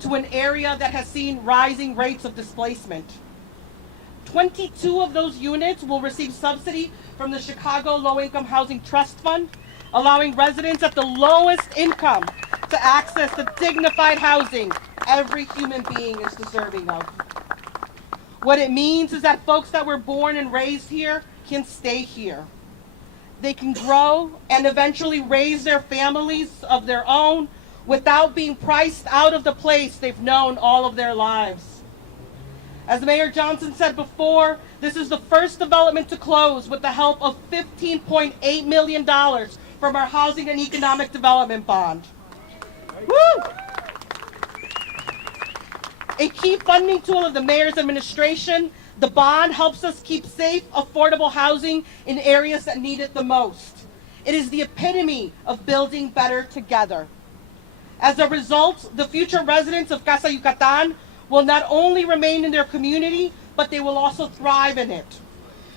to an area that has seen rising rates of displacement. 22 of those units will receive subsidy from the Chicago Low-Income Housing Trust Fund, allowing residents at the lowest income to access the dignified housing every human being is deserving of. What it means is that folks that were born and raised here can stay here. They can grow and eventually raise their families of their own without being priced out of the place they've known all of their lives. As Mayor Johnson said before, this is the first development to close with the help of $15.8 million from our Housing and Economic Development Bond. Woo! A key funding tool of the mayor's administration, the bond helps us keep safe, affordable housing in areas that need it the most. It is the epitome of building better together. As a result, the future residents of Casa Yucatán will not only remain in their community, but they will also thrive in it.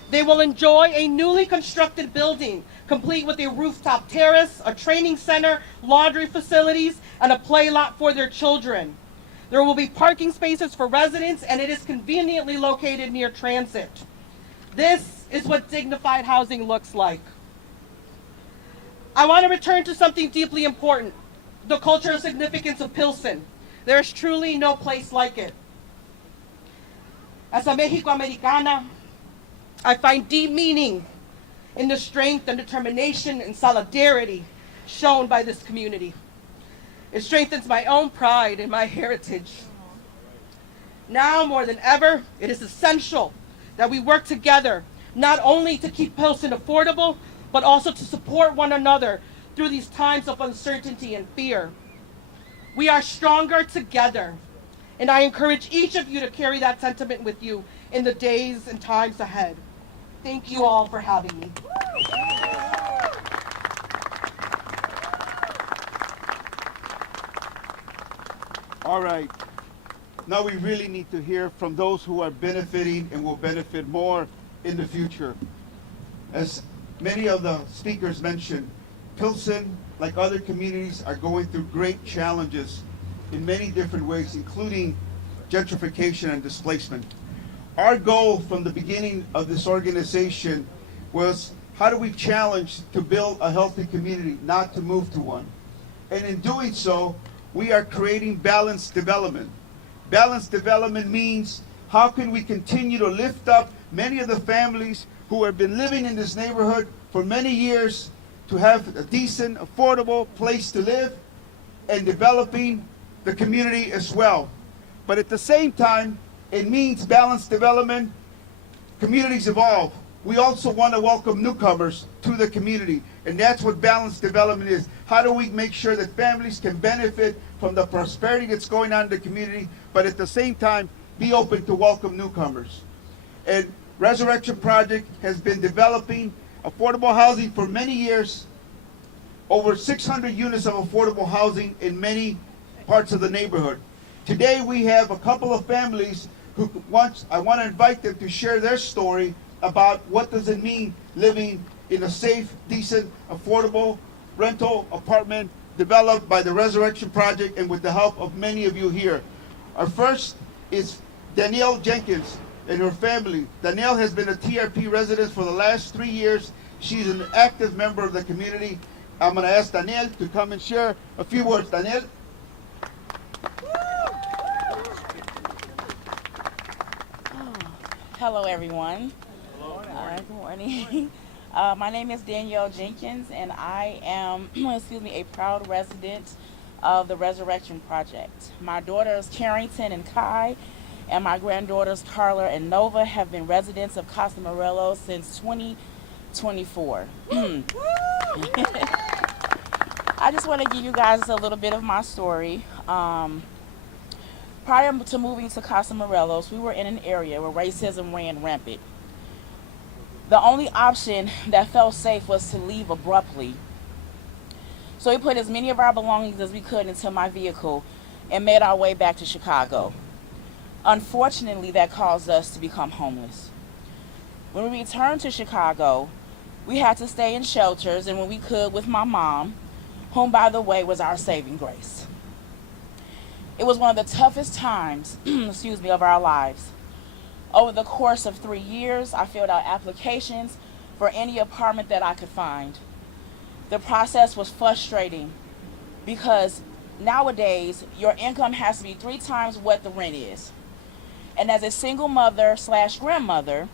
They will enjoy a newly constructed building, complete with a rooftop terrace, a training center, laundry facilities, and a play lot for their children. There will be parking spaces for residents, and it is conveniently located near transit. This is what dignified housing looks like. I want to return to something deeply important, the cultural significance of Pilsen. There is truly no place like it. As a Mexico-Americana, I find deep meaning in the strength and determination and solidarity shown by this community. It strengthens my own pride in my heritage. Now more than ever, it is essential that we work together, not only to keep Pilsen affordable, but also to support one another through these times of uncertainty and fear. We are stronger together, and I encourage each of you to carry that sentiment with you in the days and times ahead. Thank you all for having me. All right. Now we really need to hear from those who are benefiting and will benefit more in the future. As many of the speakers mentioned, Pilsen, like other communities, are going through great challenges in many different ways, including gentrification and displacement. Our goal from the beginning of this organization was, how do we challenge to build a healthy community, not to move to one? And in doing so, we are creating balanced development. Balanced development means, how can we continue to lift up many of the families who have been living in this neighborhood for many years to have a decent, affordable place to live, and developing the community as well. But at the same time, it means balanced development. Communities evolve. We also want to welcome newcomers to the community, and that's what balanced development is. How do we make sure that families can benefit from the prosperity that's going on in the community, but at the same time be open to welcome newcomers? And Resurrection Project has been developing affordable housing for many years, over 600 units of affordable housing in many parts of the neighborhood. Today we have a couple of families who I want to invite them to share their story about what does it mean living in a safe, decent, affordable rental apartment developed by the Resurrection Project and with the help of many of you here. Our first is Danielle Jenkins and her family. Danielle has been a TRP resident for the last 3 years. She's an active member of the community. I'm going to ask Danielle to come and share a few words. Danielle? Hello, everyone. Good morning. My name is Danielle Jenkins, and I am, a proud resident of the Resurrection Project. My daughters Carrington and Kai, and my granddaughters Carla and Nova have been residents of Casa Morelos since 2024. I just want to give you guys a little bit of my story. Prior to moving to Casa Morelos, we were in an area where racism ran rampant. The only option that felt safe was to leave abruptly. So we put as many of our belongings as we could into my vehicle and made our way back to Chicago. Unfortunately, that caused us to become homeless. When we returned to Chicago, we had to stay in shelters, and when we could, with my mom, whom, by the way, was our saving grace. It was one of the toughest times, excuse me, of our lives. Over the course of 3 years, I filled out applications for any apartment that I could find. The process was frustrating because nowadays your income has to be 3 times what the rent is. And as a single mother / grandmother,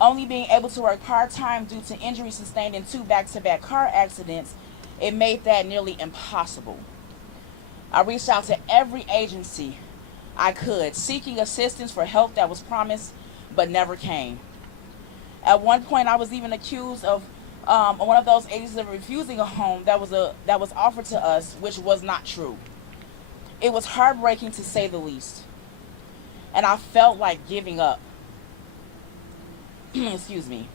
only being able to work part-time due to injuries sustained in 2 back-to-back car accidents, it made that nearly impossible. I reached out to every agency I could, seeking assistance for help that was promised but never came. At one point, I was even accused of one of those agencies of refusing a home that was offered to us, which was not true. It was heartbreaking to say the least, and I felt like giving up. Excuse me.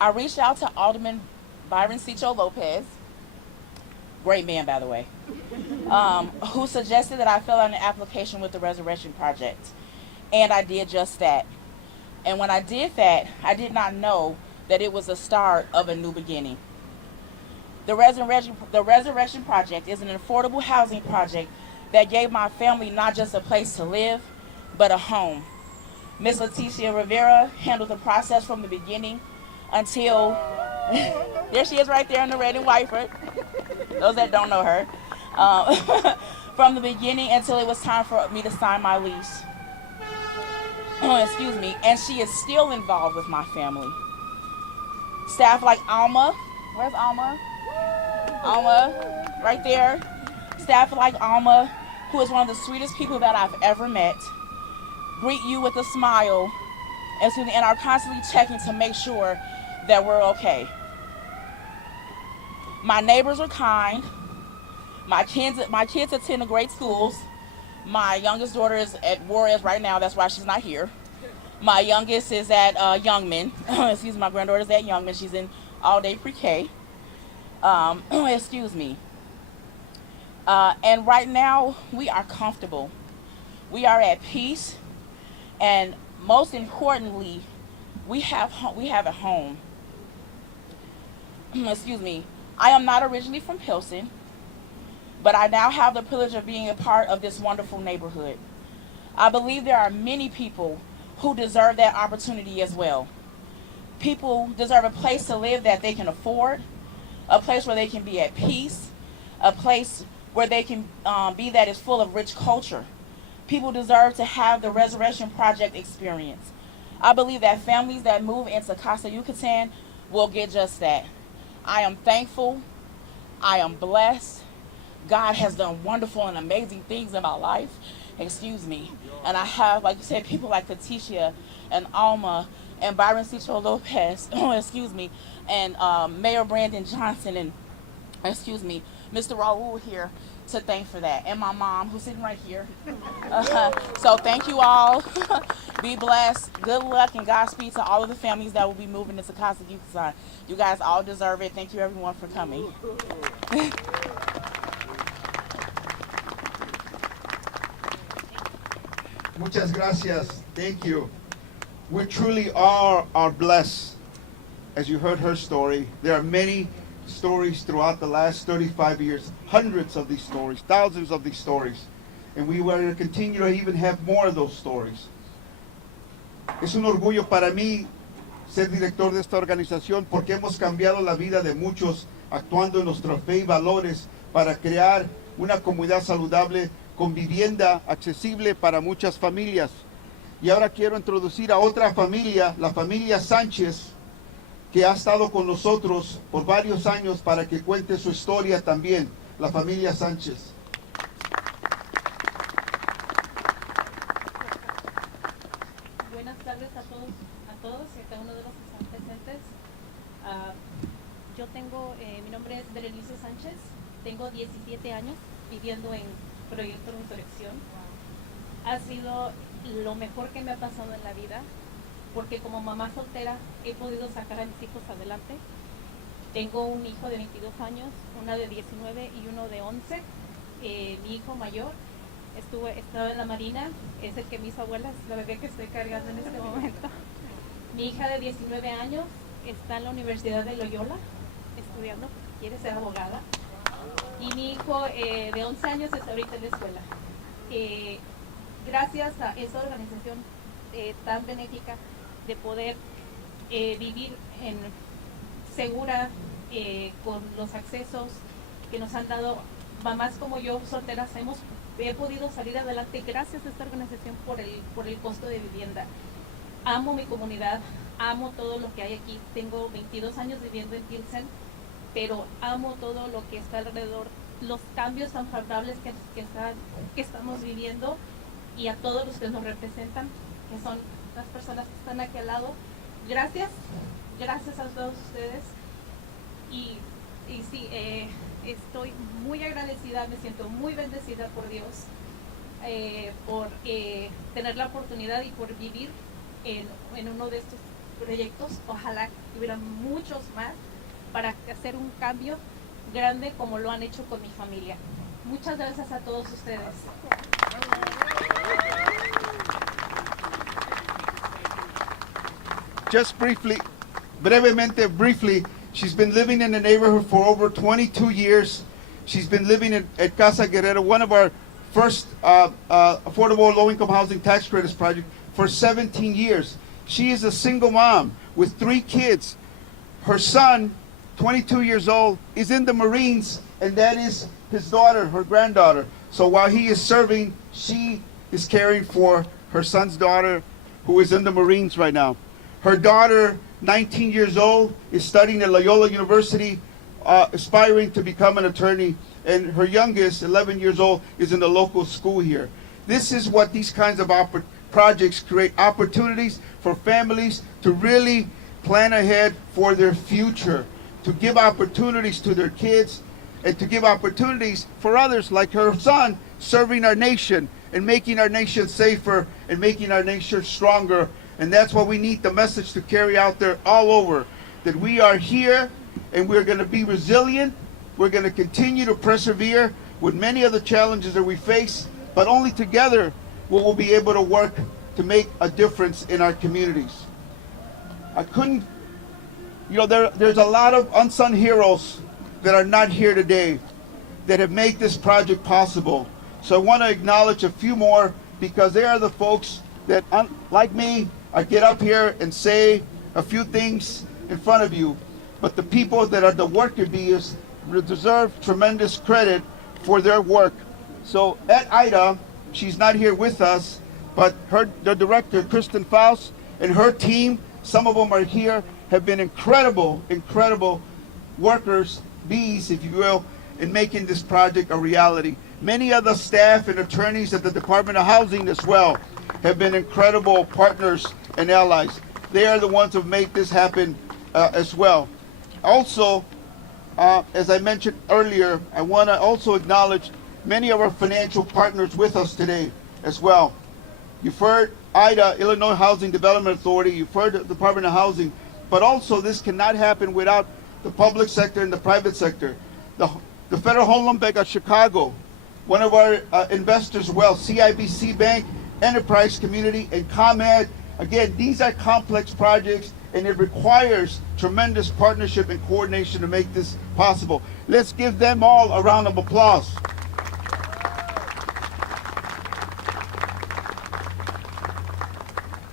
I reached out to Alderman Byron Cicho Lopez, great man by the way, who suggested that I fill out an application with the Resurrection Project. And I did just that. And when I did that, I did not know that it was the start of a new beginning. The Resurrection Project is an affordable housing project that gave my family not just a place to live, but a home. Ms. Leticia Rivera handled the process from the beginning until, there she is right there in the red and white, for those that don't know her, from the beginning until it was time for me to sign my lease. Excuse me, and she is still involved with my family. Staff like Alma, where's Alma? Alma, right there. Staff like Alma, who is one of the sweetest people that I've ever met, greet you with a smile, and are constantly checking to make sure that we're okay. My neighbors are kind. My kids attend great schools. My youngest daughter is at Juarez right now. That's why she's not here. My youngest is at Youngman. Excuse me, my granddaughter's at Youngman. She's in all-day pre-K. Excuse me. And right now, we are comfortable. We are at peace. And most importantly, we have a home. Excuse me. I am not originally from Pilsen, but I now have the privilege of being a part of this wonderful neighborhood. I believe there are many people who deserve that opportunity as well. People deserve a place to live that they can afford, a place where they can be at peace, a place where they can be that is full of rich culture. People deserve to have the Resurrection Project experience. I believe that families that move into Casa Yucatán will get just that. I am thankful. I am blessed. God has done wonderful and amazing things in my life. Excuse me. And I have, like you said, people like Leticia and Alma and Byron Cicho Lopez, excuse me, and Mayor Brandon Johnson and, excuse me, Mr. Raul here to thank for that. And my mom, who's sitting right here. So thank you all. Be blessed. Good luck and Godspeed to all of the families that will be moving into Casa Yucatán. You guys all deserve it. Thank you everyone for coming. Muchas gracias. Thank you. We truly are blessed. As you heard her story, there are many stories throughout the last 35 years, hundreds of these stories, thousands of these stories. And we will continue to even have more of those stories. Es un orgullo para mí ser director de esta organización porque hemos cambiado la vida de muchos actuando en nuestra fe y valores para crear una comunidad saludable con vivienda accesible para muchas familias. Y ahora quiero introducir a otra familia, la familia Sánchez, que ha estado con nosotros por varios años para que cuente su historia también, la familia Sánchez. Buenas tardes a todos y a cada uno de los que están presentes. Mi nombre es Berenice Sánchez, tengo 17 años viviendo en Proyecto Resurrección. Ha sido lo mejor que me ha pasado en la vida, porque como mamá soltera he podido sacar a mis hijos adelante. Tengo un hijo de 22 años, una de 19 y uno de 11. Mi hijo mayor estaba en la Marina, es el que me hizo abuela, es la bebé que estoy cargando en este momento. Mi hija de 19 años está en la Universidad de Loyola estudiando, quiere ser abogada. Y mi hijo de 11 años está ahorita en la escuela. Gracias a esta organización tan benéfica de poder vivir en segura, con los accesos que nos han dado mamás como yo, solteras, he podido salir adelante gracias a esta organización por el costo de vivienda. Amo mi comunidad, amo todo lo que hay aquí. Tengo 22 años viviendo en Pilsen, pero amo todo lo que está alrededor, los cambios tan favorables que estamos viviendo, y a todos los que nos representan, que son las personas que están aquí al lado. Gracias a todos ustedes. Y sí, estoy muy agradecida, me siento muy bendecida por Dios, por tener la oportunidad y por vivir en uno de estos proyectos. Ojalá hubiera muchos más para hacer un cambio grande como lo han hecho con mi familia. Muchas gracias a todos ustedes. Just briefly, briefly, she's been living in the neighborhood for over 22 years. She's been living at Casa Guerrero, one of our first affordable low-income housing tax credits project, for 17 years. She is a single mom with 3 kids. Her son, 22 years old, is in the Marines, and that is his daughter, her granddaughter. So while he is serving, she is caring for her son's daughter, who is in the Marines right now. Her daughter, 19 years old, is studying at Loyola University, aspiring to become an attorney. And her youngest, 11 years old, is in the local school here. This is what these kinds of projects create: opportunities for families to really plan ahead for their future, to give opportunities to their kids, and to give opportunities for others like her son, serving our nation and making our nation safer and making our nation stronger. And that's what we need the message to carry out there all over, that we are here and we're going to be resilient. We're going to continue to persevere with many of the challenges that we face, but only together will we be able to work to make a difference in our communities. There's a lot of unsung heroes that are not here today that have made this project possible. So I want to acknowledge a few more, because they are the folks that, like me, I get up here and say a few things in front of you, but the people that are the worker bees deserve tremendous credit for their work. So at IDA, she's not here with us, but the director, Kristen Faust, and her team, some of them are here, have been incredible workers, bees, if you will, in making this project a reality. Many other staff and attorneys at the Department of Housing as well have been incredible partners and allies. They are the ones who have made this happen as well. Also, as I mentioned earlier, I want to also acknowledge many of our financial partners with us today as well. You've heard IDA, Illinois Housing Development Authority, you've heard the Department of Housing, but also this cannot happen without the public sector and the private sector. The Federal Home Loan Bank of Chicago, one of our investors as well, CIBC Bank, Enterprise Community, and ComEd. Again, these are complex projects, and it requires tremendous partnership and coordination to make this possible. Let's give them all a round of applause.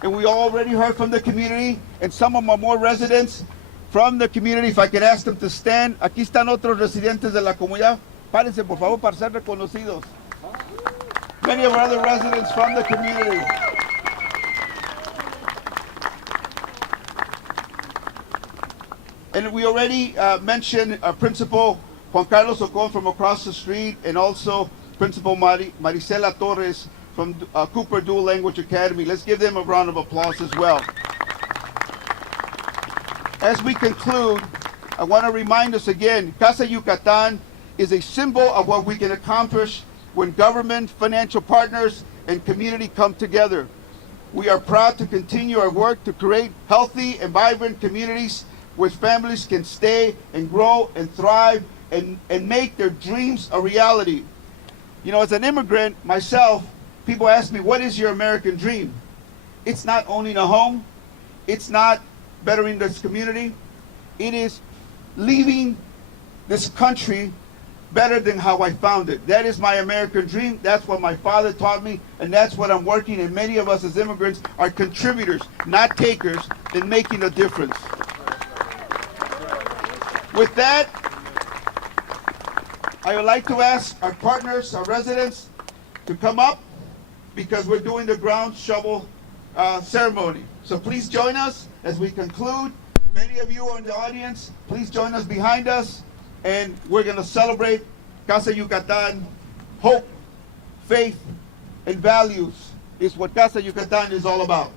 And we already heard from the community, and some of them are more residents from the community. If I could ask them to stand. Aquí están otros residentes de la comunidad. Párense, por favor, para ser reconocidos. Many of our other residents from the community. And we already mentioned Principal Juan Carlos Ocon from across the street, and also Principal Maricela Torres from Cooper Dual Language Academy. Let's give them a round of applause as well. As we conclude, I want to remind us again, Casa Yucatán is a symbol of what we can accomplish when government, financial partners, and community come together. We are proud to continue our work to create healthy and vibrant communities where families can stay and grow and thrive and make their dreams a reality. You know, as an immigrant myself, people ask me, what is your American dream? It's not owning a home. It's not bettering this community. It is leaving this country better than how I found it. That is my American dream. That's what my father taught me, and that's what I'm working. And many of us as immigrants are contributors, not takers, in making a difference. With that, I would like to ask our partners, our residents, to come up because we're doing the ground shovel ceremony. So please join us as we conclude. Many of you are in the audience. Please join us behind us, and we're going to celebrate Casa Yucatán. Hope, faith, and values is what Casa Yucatán is all about.